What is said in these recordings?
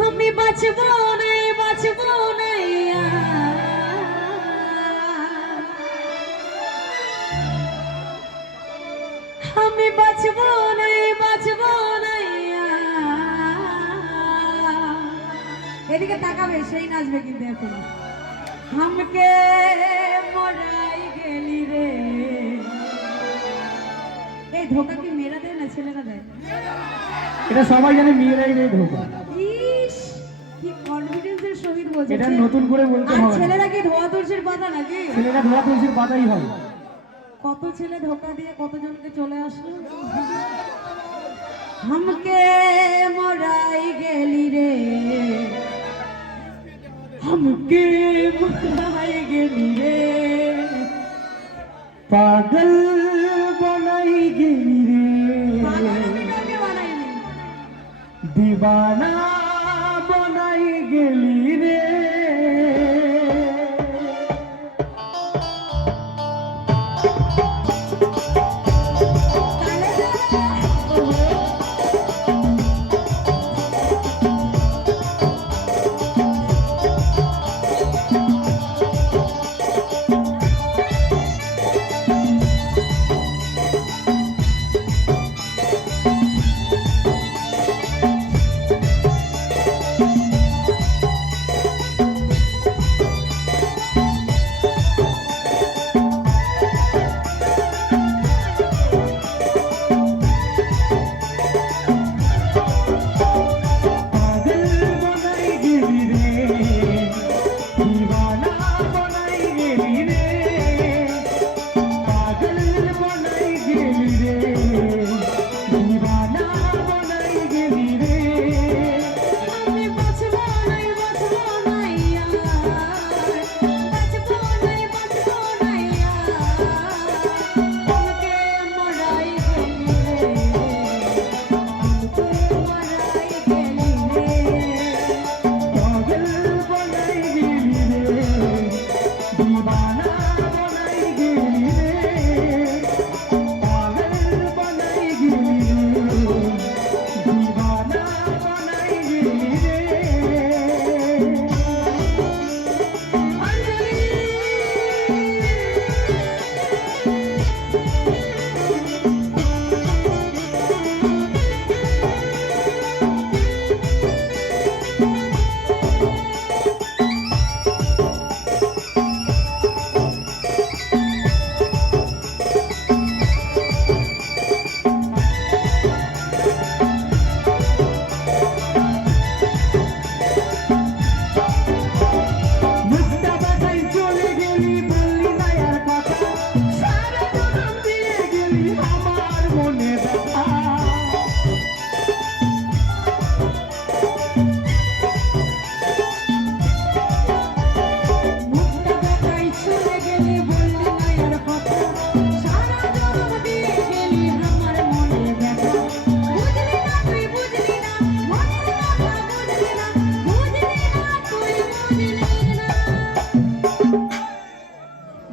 আমি বাঁচব নাই বাঁচব নাই আমি বাঁচব নাই বাঁচব নাই এদিকে তাকাবে সেই নাচবে কিন্তু এখন। হামকে মরাই গেলি রে। এই ধোকা কি মেয়েরা দেয় না ছেলেরা দেয়? এটা সবাই জানে মেয়েরাই দেয় ধোকা। সহিত বলছে এটা নতুন করে বলতে আর হবে না। ছেলেরা কি ধোয়া তুলসির পাতা নাকি ছেলেরা ধোয়া তুলসির পাতাই হয় কত ছেলে ধোকা দিয়ে কতজনকে চলে আসলো हमके মরাই গেলি রে हमके মরাই গেলি রে পাগল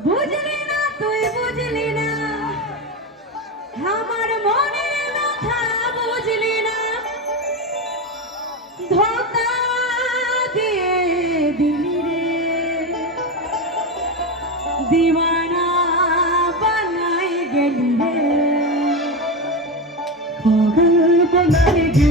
বুঝলি না, তুই বুঝলি না। আমার মনের ব্যথা বুঝলি না। ধোকা দিয়ে দিলি রে। দিওয়ানা বানাই গেলি রে। পাগল বনাই গেলি